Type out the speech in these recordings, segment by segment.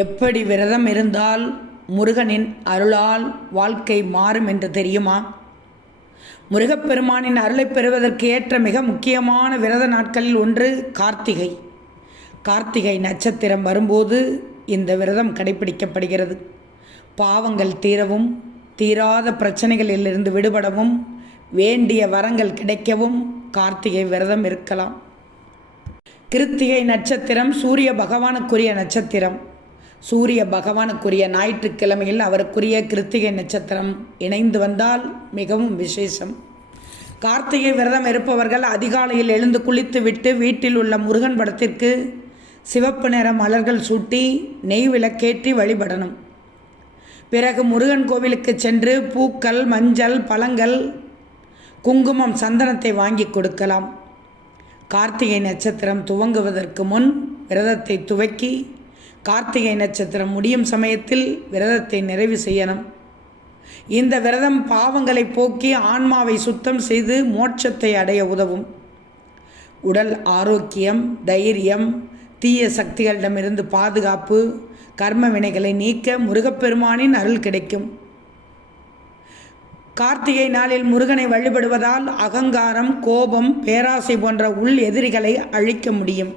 எப்படி விரதம் இருந்தால் முருகனின் அருளால் வாழ்க்கை மாறும் என்று தெரியுமா? முருகப்பெருமானின் அருளை பெறுவதற்கு ஏற்ற மிக முக்கியமான விரத நாட்களில் ஒன்று கார்த்திகை. கார்த்திகை நட்சத்திரம் வரும்போது இந்த விரதம் கடைபிடிக்கப்படுகிறது. பாவங்கள் தீரவும், தீராத பிரச்சனைகளிலிருந்து விடுபடவும், வேண்டிய வரங்கள் கிடைக்கவும் கார்த்திகை விரதம் இருக்கலாம். கிருத்திகை நட்சத்திரம் சூரிய பகவானுக்குரிய நட்சத்திரம். சூரிய பகவானுக்குரிய ஞாயிற்றுக்கிழமையில் அவருக்குரிய கிருத்திகை நட்சத்திரம் இணைந்து வந்தால் மிகவும் விசேஷம். கார்த்திகை விரதம் இருப்பவர்கள் அதிகாலையில் எழுந்து குளித்து விட்டு வீட்டில் உள்ள முருகன் படத்திற்கு சிவப்பு நிற மலர்கள் சூட்டி நெய் விளக்கேற்றி வழிபடணும். பிறகு முருகன் கோவிலுக்கு சென்று பூக்கள், மஞ்சள், பழங்கள், குங்குமம், சந்தனத்தை வாங்கி கொடுக்கலாம். கார்த்திகை நட்சத்திரம் துவங்குவதற்கு முன் விரதத்தை துவக்கி கார்த்திகை நட்சத்திரம் முடியும் சமயத்தில் விரதத்தை நிறைவு செய்யணும். இந்த விரதம் பாவங்களை போக்கி ஆன்மாவை சுத்தம் செய்து மோட்சத்தை அடைய உதவும். உடல் ஆரோக்கியம், தைரியம், தீய சக்திகளிடமிருந்து பாதுகாப்பு, கர்ம வினைகளை நீக்க முருகப்பெருமானின் அருள் கிடைக்கும். கார்த்திகை நாளில் முருகனை வழிபடுவதால் அகங்காரம், கோபம், பேராசை போன்ற உள் எதிரிகளை அழிக்க முடியும்.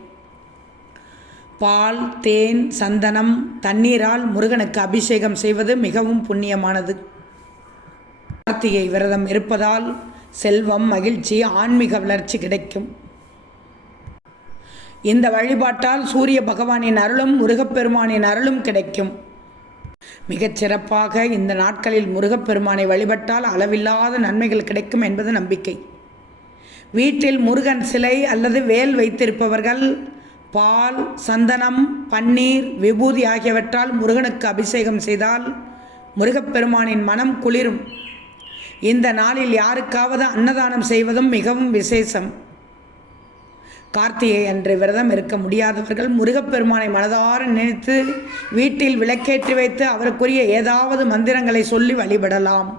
பால், தேன், சந்தனம், தண்ணீரால் முருகனுக்கு அபிஷேகம் செய்வது மிகவும் புண்ணியமானது. கார்த்திகை விரதம் இருப்பதால் செல்வம், மகிழ்ச்சி, ஆன்மீக வளர்ச்சி கிடைக்கும். இந்த வழிபாட்டால் சூரிய பகவானின் அருளும் முருகப்பெருமானின் அருளும் கிடைக்கும். மிகச் சிறப்பாக இந்த நாட்களில் முருகப்பெருமானை வழிபட்டால் அளவில்லாத நன்மைகள் கிடைக்கும் என்பது நம்பிக்கை. வீட்டில் முருகன் சிலை அல்லது வேல் வைத்திருப்பவர்கள் பால், சந்தனம், பன்னீர், விபூதி ஆகியவற்றால் முருகனுக்கு அபிஷேகம் செய்தால் முருகப்பெருமானின் மனம் குளிரும். இந்த நாளில் யாருக்காவது அன்னதானம் செய்வதும் மிகவும் விசேஷம். கார்த்திகை அன்று விரதம் இருக்க முடியாதவர்கள் முருகப்பெருமானை மனதார நினைத்து வீட்டில் விளக்கேற்றி வைத்து அவருக்குரிய ஏதாவது மந்திரங்களை சொல்லி வழிபடலாம்.